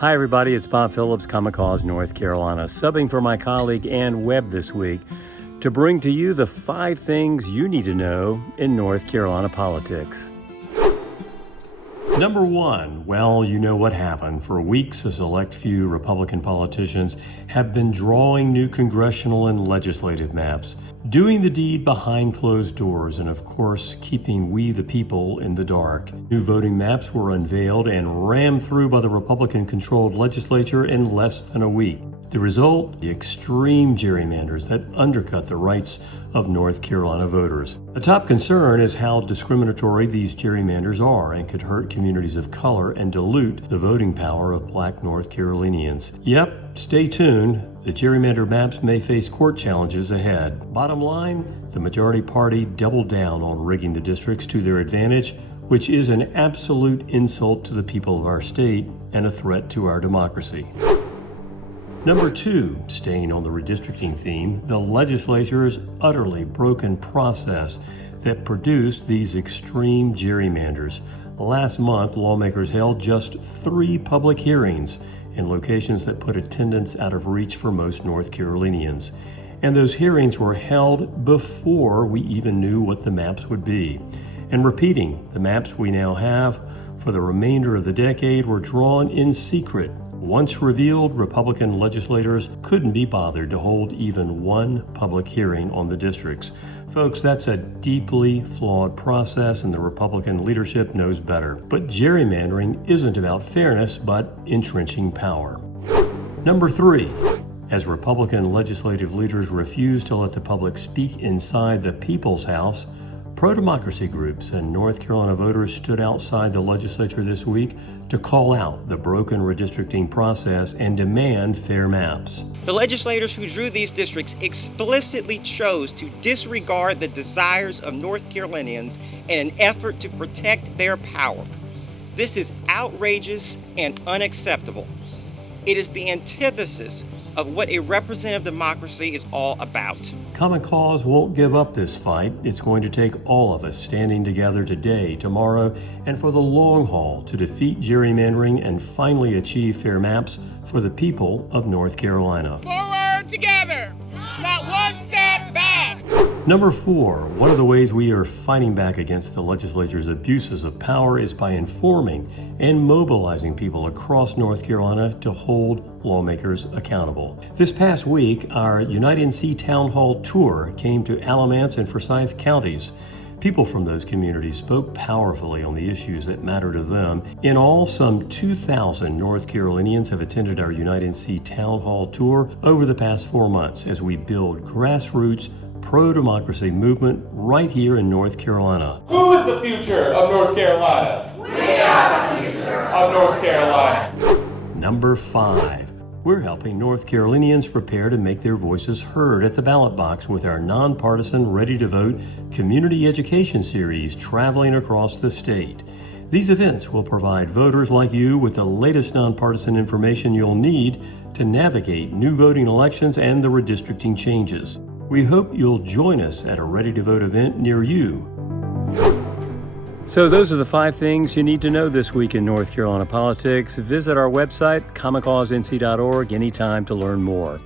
Hi, everybody. It's Bob Phillips, Common Cause, North Carolina, subbing for my colleague Ann Webb this week to bring to you the 5 things you need to know in North Carolina politics. Number 1, well, you know what happened. For weeks, a select few Republican politicians have been drawing new congressional and legislative maps, doing the deed behind closed doors, and of course, keeping we the people in the dark. New voting maps were unveiled and rammed through by the Republican-controlled legislature in less than a week. The result? The extreme gerrymanders that undercut the rights of North Carolina voters. A top concern is how discriminatory these gerrymanders are and could hurt communities of color and dilute the voting power of Black North Carolinians. Yep, stay tuned. The gerrymander maps may face court challenges ahead. Bottom line, the majority party doubled down on rigging the districts to their advantage, which is an absolute insult to the people of our state and a threat to our democracy. Number 2, staying on the redistricting theme, the legislature's utterly broken process that produced these extreme gerrymanders. Last month, lawmakers held just 3 public hearings in locations that put attendance out of reach for most North Carolinians. And those hearings were held before we even knew what the maps would be. And repeating, the maps we now have for the remainder of the decade were drawn in secret. Once revealed, Republican legislators couldn't be bothered to hold even one public hearing on the districts. Folks, that's a deeply flawed process, and the Republican leadership knows better. But gerrymandering isn't about fairness, but entrenching power. Number 3, as Republican legislative leaders refuse to let the public speak inside the People's House, pro-democracy groups and North Carolina voters stood outside the legislature this week to call out the broken redistricting process and demand fair maps. The legislators who drew these districts explicitly chose to disregard the desires of North Carolinians in an effort to protect their power. This is outrageous and unacceptable. It is the antithesis of what a representative democracy is all about. Common Cause won't give up this fight. It's going to take all of us standing together today, tomorrow, and for the long haul to defeat gerrymandering and finally achieve fair maps for the people of North Carolina. Forward together, not one step back. Number 4, one of the ways we are fighting back against the legislature's abuses of power is by informing and mobilizing people across North Carolina to hold lawmakers accountable. This past week, our United NC Town Hall tour came to Alamance and Forsyth counties. People from those communities spoke powerfully on the issues that matter to them. In all, some 2,000 North Carolinians have attended our United NC Town Hall tour over the past 4 months as we build grassroots pro-democracy movement right here in North Carolina. Who is the future of North Carolina? We are the future Of North Carolina. Number 5. We're helping North Carolinians prepare to make their voices heard at the ballot box with our nonpartisan Ready to Vote community education series traveling across the state. These events will provide voters like you with the latest nonpartisan information you'll need to navigate new voting elections and the redistricting changes. We hope you'll join us at a Ready to Vote event near you. So those are the 5 things you need to know this week in North Carolina politics. Visit our website, commoncausnc.org, anytime to learn more.